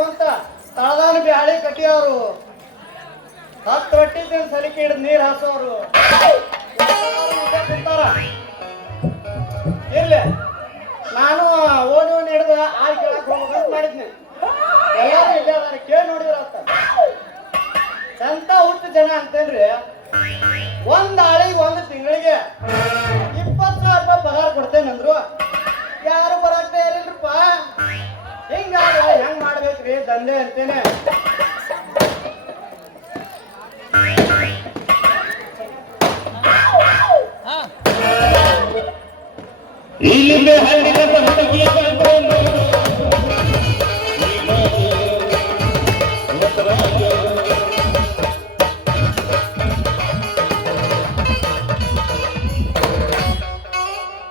ಮಾಡ್ಕೊಂತ ತಳದಾನ ಬ್ಯಾಳಿ ಕಟ್ಟಿಯವರು 10 ರೊಟ್ಟಿ ತಿಂದು ಸಲಿಕೆ ಹಿಡಿದು ನೀರು ಹಾಸೋರು ಕುಂತಾರ. ಇರ್ಲಿ, ನಾನು ಓಣಿ ಹಿಡಿದ ಆಳ್ ಕೇಳಕ್ ಹೋಗ್ಬೇಕಂತ ಮಾಡಿದ್ನಿ. ಎಲ್ಲರೂ ಇಲ್ಲ ಕೇಳಿ ನೋಡಿದ್ರ ಅಂತ ಎಂತ ಹುಟ್ಟು ಜನ ಅಂತೇನ್ರಿ. ಒಂದ್ ಆಳಿಗೆ 1 ತಿಂಗಳಿಗೆ 20,000 ರೂಪಾಯಿ ಪಗಾರ ಕೊಡ್ತೇನಂದ್ರು. ಯಾರು ಬರಾಕ್ ತಯಾರಿಲ್ರಪ್ಪ. ಹಿಂಗಾದ ಹೆಂಗ್ ಮಾಡ್ಬೇಕ್ರಿ ದಂಧೆ ಅಂತೇನೆ. ಇಲ್ಲಿಂದ ಹಳ್ಳಿನ ಸಂತತಿಯ ಕಲ್ಪನೆ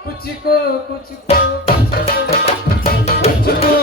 ಕುಚಿಕೋ ಕುಚಿಕೋ ಕುಚಿಕೋ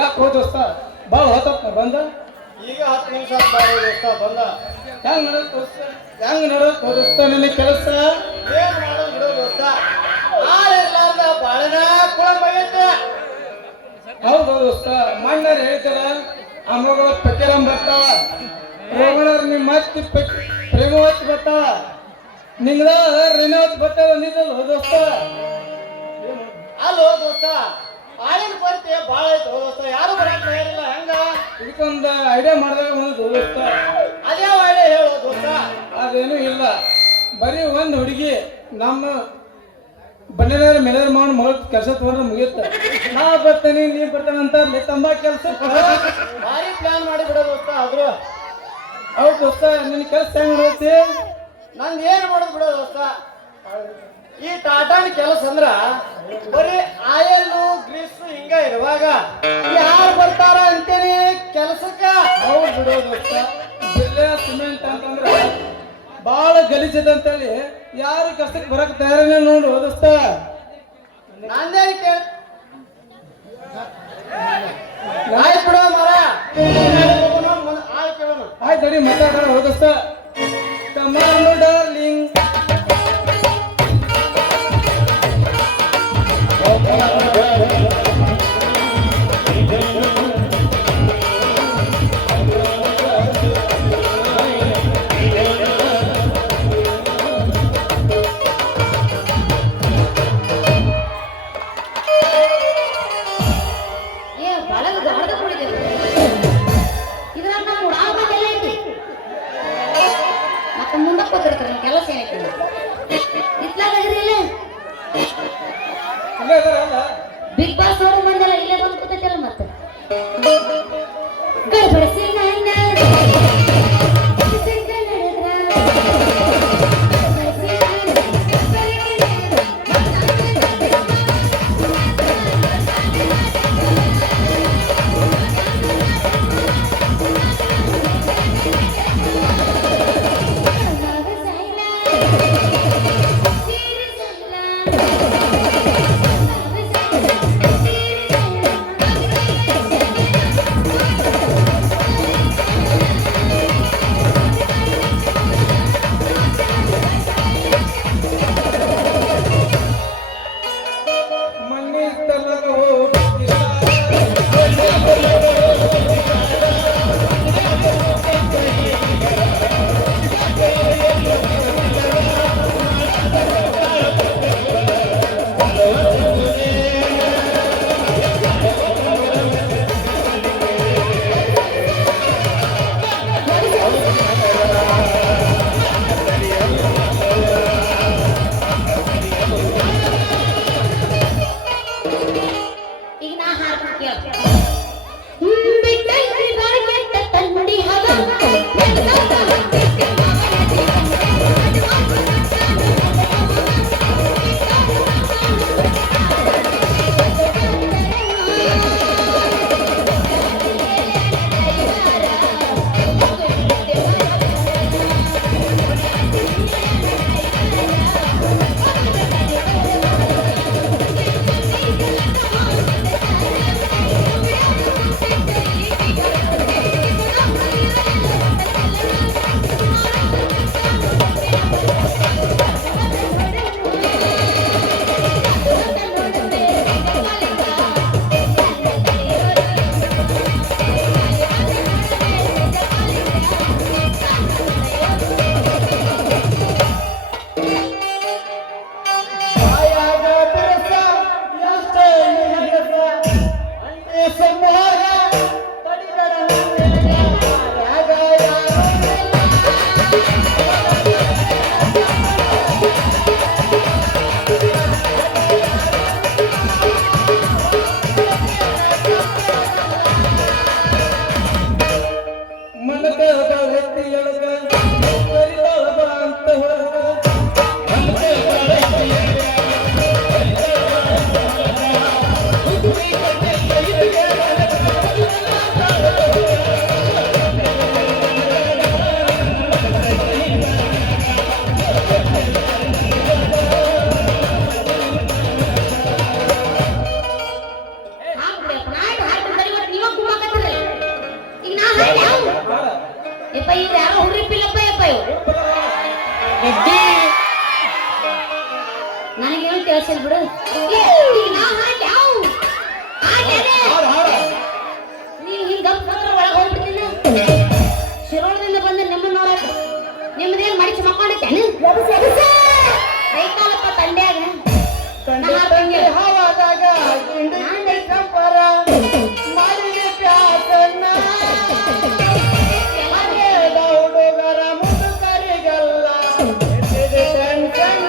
ಯಾಕೋ ದೋಸ್ತ ಭಾಳ ಹೊತ್ತ ಬಂದ. ಈಗ 10 ನಿಮಿಷ ದೋಸ್ತ ಬಂದ. ಹೆಂಗ್ ನಡೋದು ದೋಸ್ತ ನಿನ್ನ ಕೆಲಸ? ಏನ್ ಮಾಡೋದು ಬಿಡೋ ದೋಸ್ತ, ಇರ್ಲಾರ್ದ ಬಾಳನ ಕುಳಂಬೈತೆ. ಹೌದು ದೋಸ್ತ, ಮಣ್ಣಾರ ಹೇಳ್ತಾರ ಅಮ್ಮಗಳ ಪಕ್ಕೆರಂ ಬರ್ತಾವ, ರೋಗಣರು ನಿಮ್ಮ ಮತ್ತೆ ಪ್ರೇಮವತ್ ಬರ್ತಾವ, ನಿಂಗ್ದ ರೇಣವತ್ ಬರ್ತಾವ ನಿಂದಲ್ಲ ದೋಸ್ತ. ಅಲ್ಲೋ ದೋಸ್ತ, ಆಳಿನ ಕೊರತೆ ಭಾಳ ಐತೆ ದೋಸ್ತ. ಯಾರು ಬರಕ್ ತಯಾರಿಲ್ಲ. ಹೆಂಗ ಇದಕ್ಕೊಂದು ಐಡಿಯಾ ಮಾಡಿದಾಗ ಒಂದು ದೋಸ್ತ. ಅದ್ಯಾವ ಐಡಿಯಾ ಹೇಳೋ ದೋಸ್ತ? ಅದೇನು ಇಲ್ಲ, ಬರೀ ಒಂದು ಹುಡುಗಿ ನಮ್ಮ ಬಣ್ಣದಾರ ಮೆಲದ ಮಾವನ ಮಗಳ ಕೆಲಸ ತಗೊಂಡ್ರೆ ಮುಗಿಯುತ್ತ. ನಾ ಬರ್ತೀನಿ ನೀ ಬರ್ತಾನೆ ಅಂತ ತಂಬ ಕೆಲಸ ಭಾರಿ ಪ್ಲಾನ್ ಮಾಡಿ ಬಿಡೋ ದೋಸ್ತ. ಆದ್ರು ಹೌದು ದೋಸ್ತ, ನಿನ್ನ ಕೆಲಸ ಹೆಂಗ್ ಮಾಡೈತಿ? ನಂದು ಏನು ಮಾಡೋದು ಬಿಡೋ ದೋಸ್ತ. ಈ ಟಾಟಾನ ಕೆಲಸ ಅಂದ್ರ ಬರೀ ಆಯಲ್ಲು ಗ್ರೀಸು ಹಿಂಗ ಇರುವಾಗ ಯಾರು ಬರ್ತಾರ ಅಂತೇನಿ ಕೆಲಸಕ್ಕ. ಹೌದು ಬಿಡೋ ದೋಸ್ತ, ಜಿಲ್ಲೆ ಸಿಮೆಂಟ್ ಅಂತಂದ್ರ ಬಾಳ ಗಲೀಜದಂತೇಳಿ ಯಾರು ಕೆಲಸಕ್ಕೆ ಬರಕ್ ತಯಾರಿಲ್ಲ ನೋಡು ದೋಸ್ತ. ನಂದೇನು ಕೇಳ ಆಯ್ತು ಬಿಡೋ ಮರ, ಆಯ್ತು ಅಡಿ ಮಾತಾಡೋಣ ದೋಸ್ತ. ಕಮಾನು ಡಾರ್ಲಿಂಗ್ ಕೆಲಸ ಏನೈತಿ ಬಿಗ್ ಬಾಸ್ ಅವರು ಬಂದಲ್ಲ, ಇಲ್ಲೇ ಬಂದು ಕೂತೈತಲ್ಲ ಮತ್ತೆ ಗಡ್ಬಡಿಸಿ ಬಾಯಾಗ ಬಿರುಸ, ಎಷ್ಟೇ ಹೆಗಸ, ಅಂಟಿ ಸೊಮ್ಮಾಗ ತಡಿಬೇಡ ನನ್ನ ಯಾಗ ಯಾರೋ ಮನಕದ ವ್ಯಕ್ತಿ ಎಳಗ ಕರಿತಾಳ ಬಾ ಅಂತ ಹೊರಗ ಯಪ್ಪ ಇವ್ರು ಯಾರೋ ಹುಡ್ರಿ ಪಿಲ್ಲಪ್ಪ ಯಪ್ಪ ಇವ್ರು ನನಗೇನು ಕೇಳಿಸಿಲ್ ಬಿಡು ಈಗ ನಾ ಹಾಡ್ ಯಾವ ನೀನು ಹಿಂಗ ಒಳಗೆ ಹೋಗ್ಬಿಡ್ತೀನಿ ಶಿರೋಳದಿಂದ ಬಂದ ನಿಮ್ಮನ್ನ ನೋಡಕ್ ನಿಮ್ಮದೇನು ಮಡಿಸಿ ಮಕ್ಕೊಂಡಿದ್ದೇನೆ ಕೈಕಾಲಪ್ಪ ತಂಡ್ಯಾಗ ಹಾವಾದಾಗ ಗಿಂಡಿ ಕಂಪರ ಮಾಡಿಗೆ ಪ್ಯಾಸನ್ನ ಮನೆಯದ ಹುಡುಗರ ಮುದುಕರಿಗೆಲ್ಲ ಟೆನ್ಷನ್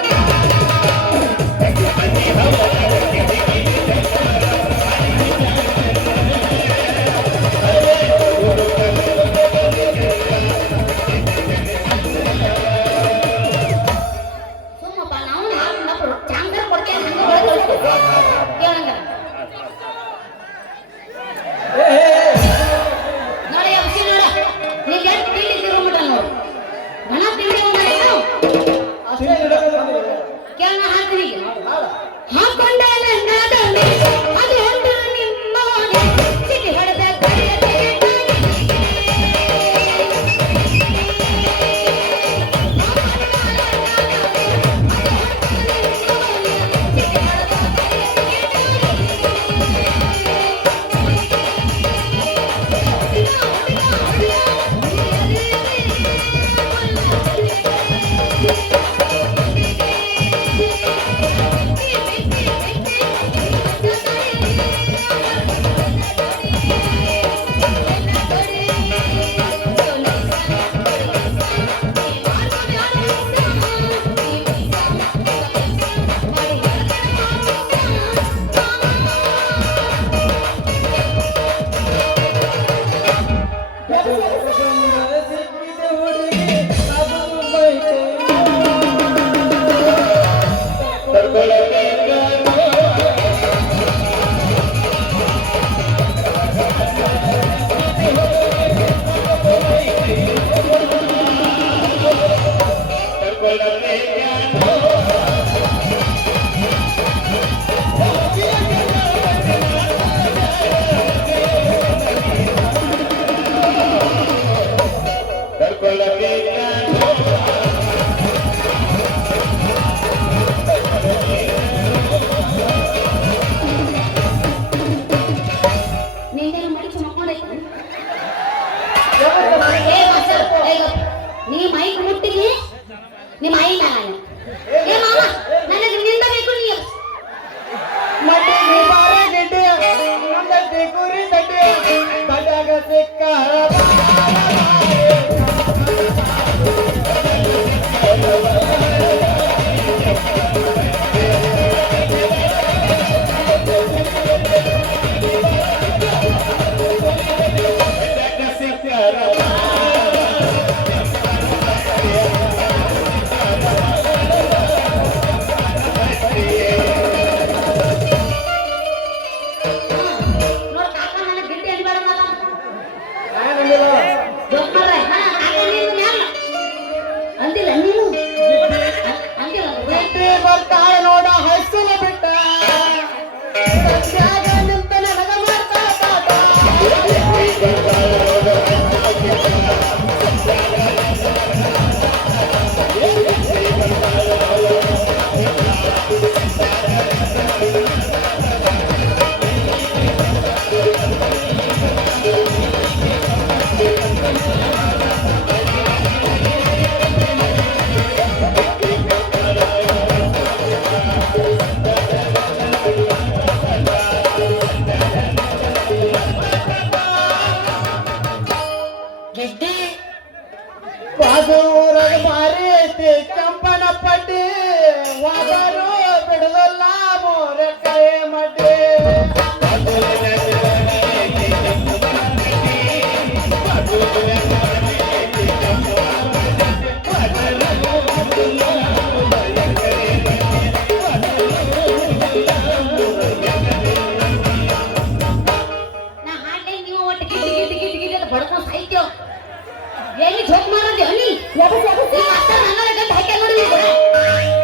ಜೋಕ್ ಮಾಡೋದು ಹೇಳಿ ಎಬಸ್ ಎಬಸ್ ಮಾಸ್ತರ ನನ್ನ ಗಂಟ ಹಾಕಿ ನೋಡಿ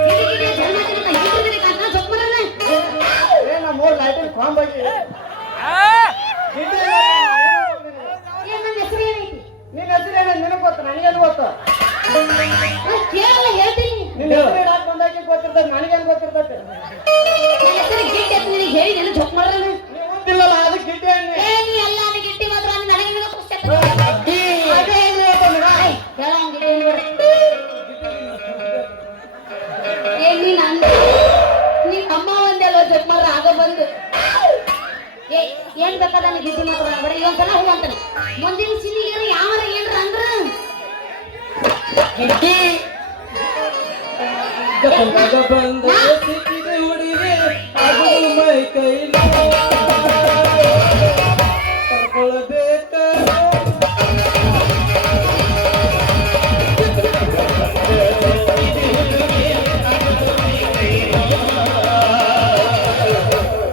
ಗಿಡಿ ಗಿಡಿ ಜನ್ಮ ಜನ್ಮ ಹಿಡಿದ್ರೆ ಕಾರಣ ಜೋಕ್ ಮಾಡಲ್ಲ ಏ ನಾ ಮೂರ್ ಲೈಟಿಂಗ್ ಕಾಂಬಾಗಿ ಏನ್ ನನ್ನ ಹೆಸರು ಏನೈತಿ ನಿನ್ನ ಹೆಸರೇನ ನಿನಗೆ ಗೊತ್ತ ನನಗೇನು ಗೊತ್ತ ಕೇಳಲ್ಲ ಹೇಳ್ತೀನಿ ನಿನ್ನ ಹೆಸರು ಯಾಕೆ ಬಂದಾಕಿ ಗೊತ್ತಿರ್ತದೆ ನನಗೇನು ಗೊತ್ತಿರ್ತದೆ ನನ್ನ ಹೆಸರು ಗಿಟ್ಟಿ ಅಂತ ನಿನಗೆ ಹೇಳಿ ನೀನು ಜೋಕ್ ಮಾಡಲ್ಲ ನೀವು ಗೊತ್ತಿಲ್ಲಲ್ಲ ಅದಕ್ಕೆ ಗಿಟ್ಟಿ ಅನ್ನಿ ಏ ನೀ ಎಲ್ಲ ನನಗೆ ಗಿಟ್ಟಿ ಮಾತ್ರ ಅಂದ್ರೆ ನನಗೆ ನಿನಗೆ ಪುಸ್ತಕ ಅದೇ ಏನು ಹೇಳ್ತಾನೆ ಮಗ? ಹೇಳಂಗಿಲ್ಲ ಏ ನೀನ್ ಅಮ್ಮ ಒಂದೆಲ್ಲ ಜೋಕ್ ಮಾಡ್ರ ಆಗ ಬಂದು ಏ ಏನ್ ಬೇಕಾದ ನನಗೆ ಗಿಟ್ಟಿ ಮಾತ್ರ ಅನ್ಬೇಡ ಇದೊಂದ್ಸಲ ಹೂ ಅಂತಾನೆ ಮುಂದಿನ ಸಿನಿಗೆ ಯಾವಾರ ಏನ್ರ ಅಂದ್ರ ಗಿಟ್ಟಿ ಗಬ ಬಂದ ಸಿಕ್ಕಿದೆ ಹುಡುಗಿ ಅದು ಮೈ ಕೈಲಿ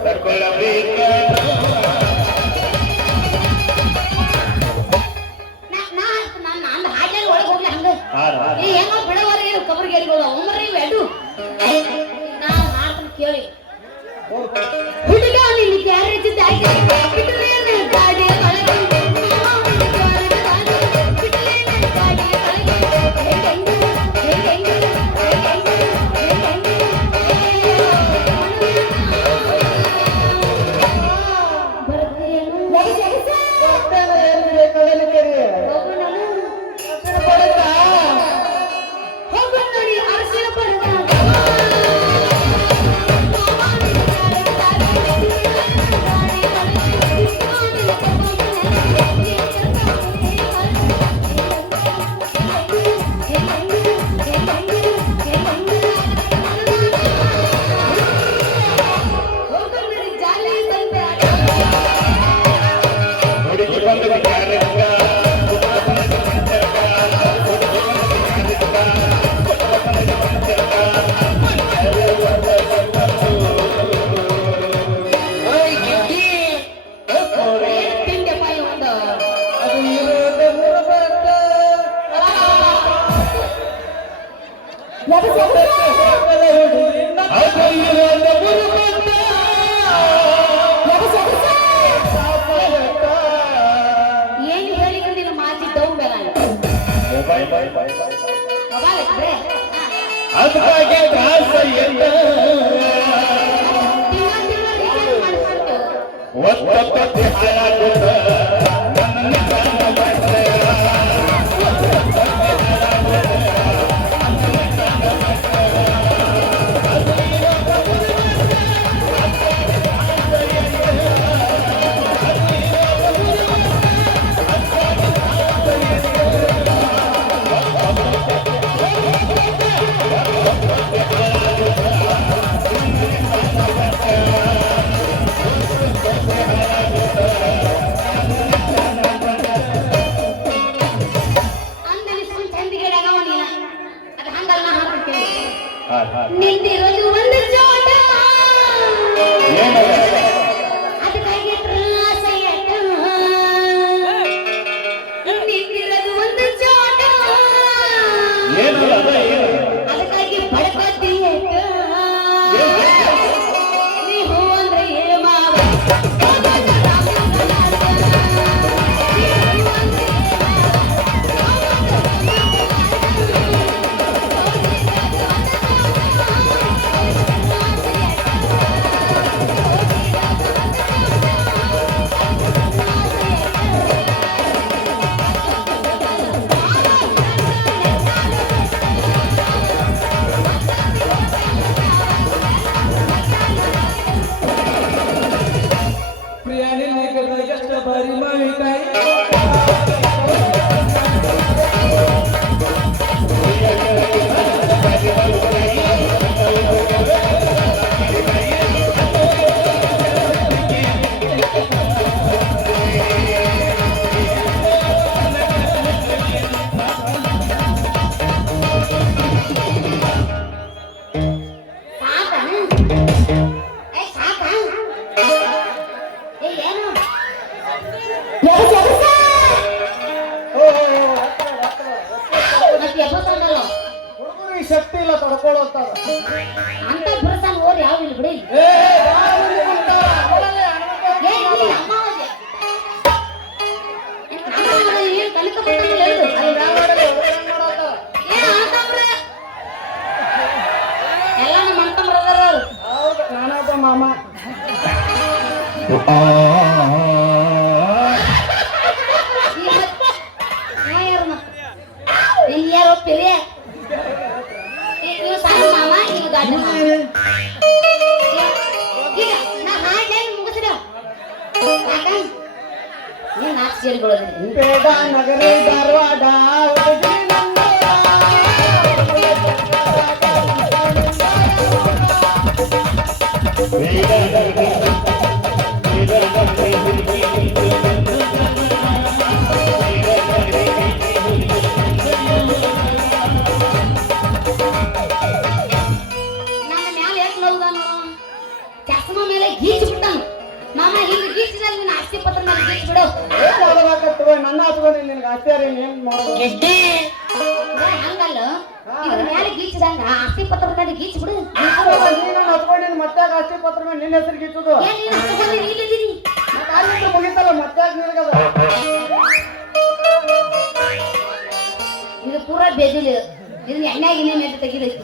ಕರ್ಕೊಳ್ಬೇಕ ನಾನು ಹಾಜಾಗಿ ಒಳಗೆ ಹೋಗ್ಲಿ ಹಂಗ ಏ ಹೆಂಗೋ ಬಿಡವರ ಏನು ಕಬರ್ಗೇರಿಗಳು ಒಮ್ಮರ ಇವು ಎಡು ನಾನು ಮಾಡ್ತೀನಿ ಕೇಳಿ ಹುಡುಗ ನಿನ್ನ ಗ್ಯಾರೇಜ್ ಬಿಟ್ಟಲೇನೆ ಗಾಡಿ ಒಳಗೆ ನೋಡಿ ಅರಸಿನ ಪಡೆದ ಅದು ಇರೋದ ಮುರಬಟ್ಟ ಏನು ಹೇಳಿದ್ರೆ ನೀನು ಮಾತಿ ತಗೊಂಬೇಡ ಅದಕ್ಕಾಗಿ ತ್ರಾಸ ಎಲ್ಲ ಒತ್ತೊತ್ತಿ ಹಾಳಾಗುತ್ತ ನನ್ನ ಕಾಲ ಮಾಡ್ತಾಯ ನಿಂತಿರೋದು ಒಂದು ಜೋಟ ಅದಕ್ಕಾಗಿ ತ್ರಾಸ ನಿಂತಿರೋದು ಒಂದು ಜೋಟ ಅದಕ್ಕಾಗಿ ಬಡಕೋತಿ ನೀವು ಅಂದ್ರೆ ಏನು ಮಾವ ಪ್ರಿಯಾಣಿ ಎಷ್ಟು ಬಾರಿ ಮಾವಿಕಾಯಿ ಶಕ್ತಿ ಇಲ್ಲ ತಡ್ಕೊಳ್ಳೋಂತ ಅಂತ ಬಿರ್ಸಾನ್ ಓರ್ ಯಾವ ಇಲ್ಲ ಬಿಡಿ ಏನ್ ಕನಕ ಬಂದಂಗಿಲ್ಲ ಇದು. ಏ ಅಣ್ಣತಮ್ರ ಎಲ್ಲ ನಮ್ಮ ಅಣ್ಣತಮ್ರ ಅದಾರ ಅವ್ರು. ಹೌದು ನಾನೊಬ್ಬ ಮಾಮ ನೀನ್ ಯಾರು ಒಪ್ಪಿರಿ ನೀವು ಸಣ್ಣ ಮಾಮ ನೀವು ದೊಡ್ಡ ಮಾಮ ಈಗ ನಾ ಹಾಡ್ಲೇನ್ ಮುಗಿಸಿದ ನೀನ್ ನಾಲ್ಕು ಸೇರಿಕೊಳ್ಳೋದ್ರಿ ಬೇಡ ನಗರಿ ಧಾರವಾಡ ಹುಡುಗಿ ನನ್ನೂರ. ನನ್ನ ಮ್ಯಾಲ ಎಷ್ಟು ನೋವುದಾನು ಚಸ್ಮಾ ಮೇಲೆ ಗೀಚ್ ಬಿಟ್ಟಾನ ಮಾಮ ಹಿಂಗ ಗೀಚಿದಾಗ ನಿನ್ನ ಆಸ್ತಿ ಪತ್ರ ಮೇಲೆ ಗೀಚ್ ಬಿಡು ಏನ್ ಮಾಡ್ಬೇಕಂತ ನನ್ನ ಹತ್ಕೊಂಡು ನಿನ್ಗೆ ಆಶ್ಚರ್ಯ ಏನ್ ಮಾಡೋದು ಹಂಗಲ್ಲ ಇದ್ರ ಮ್ಯಾಲೆ ಗೀಚಿದಂಗ ಆಸ್ತಿ ಪತ್ರ ಮೇಲೆ ಗೀಚ್ ಬಿಡು ನೀನು ಹತ್ಕೊಂಡಿದ್ದು ಮತ್ತೆ ಆಸ್ತಿ ಪತ್ರ ಮೇಲೆ ನಿನ್ನ ಹೆಸರು ಗೀಚುದು ಏನ್ ನೀನು ಹಚ್ಕೊಂಡಿ ಇಲ್ಲಿದ್ದೀನಿ ಮತ್ತೆ ಅಲ್ಲಿ ಮುಗಿತಲ್ಲ ಮತ್ತೆ ನಿನಗದ ಇದು ಪೂರಾ ಬೇದಿಲ್ಲ ಇದನ್ನ ಎಣ್ಣೆ ಗಿಣ್ಣೆ ಮೇಲೆ ತೆಗಿದೈತಿ